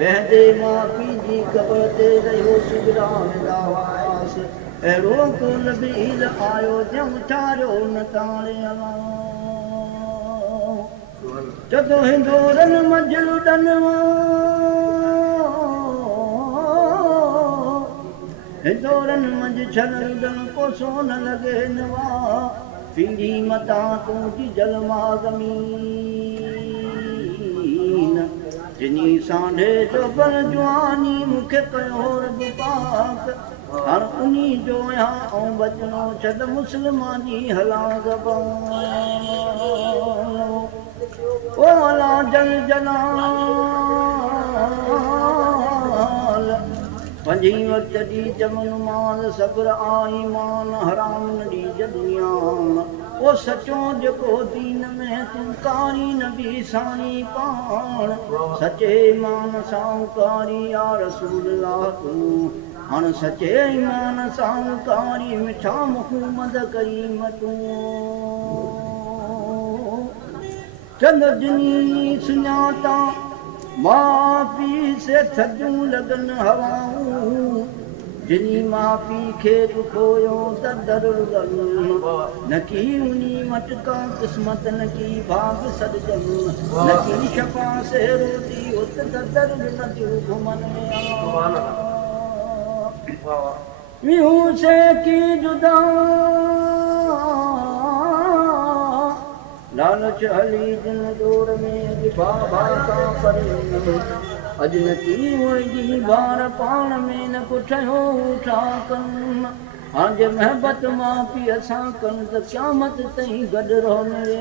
वहदे मां पीउ जी क़बर ते रहियो सुगराईंदा हुआसि अहिड़ो को नबील आयो जंहिं उथारियो न ताणे जदो हिंदोरनि मंझि लुॾनि हिंदोरनि मंझि छल लुॾनि को सोन लॻे नवा पीढ़ी मतां तूं जलमा ज़मीन जिनी सांढे जो बल जवानी मूंखे कयो रब पाक हर उन्ही जो यहाँ ऐं बचनो छॾ मुस्लमान जी हलां ओ अला जल जलाल पंजी वक़्त ॾी चमन माल सब्र आईमान हराम न ॾीज दुनिया ओ सचो जेको दीन में तूं कारी नबी साणी पाण सचे ईमान सां कारी या रसूल अल्लाह तूं हाणे सचे ईमान सां कारी मिठा मुहम्मद करीम तूं चंद जिनी सुञाता मां पीउ से थजूं लॻनि हवाऊं जिनी मां पीउ खे खोयो त दर न की उनी मटका क़िस्मत न की भाग सॾजनि न की शफ़ा से रोटी उत त दर न थियूं घुमनि यूं से की जुदा लालच हली जिन दौर में बाबा का परे अज न की मुंहिंजी बार पाण में न पुठियो उठा कनि हाणे महबत मां पीउ सां कनि त क़यामत ताईं गॾु रहो मेरे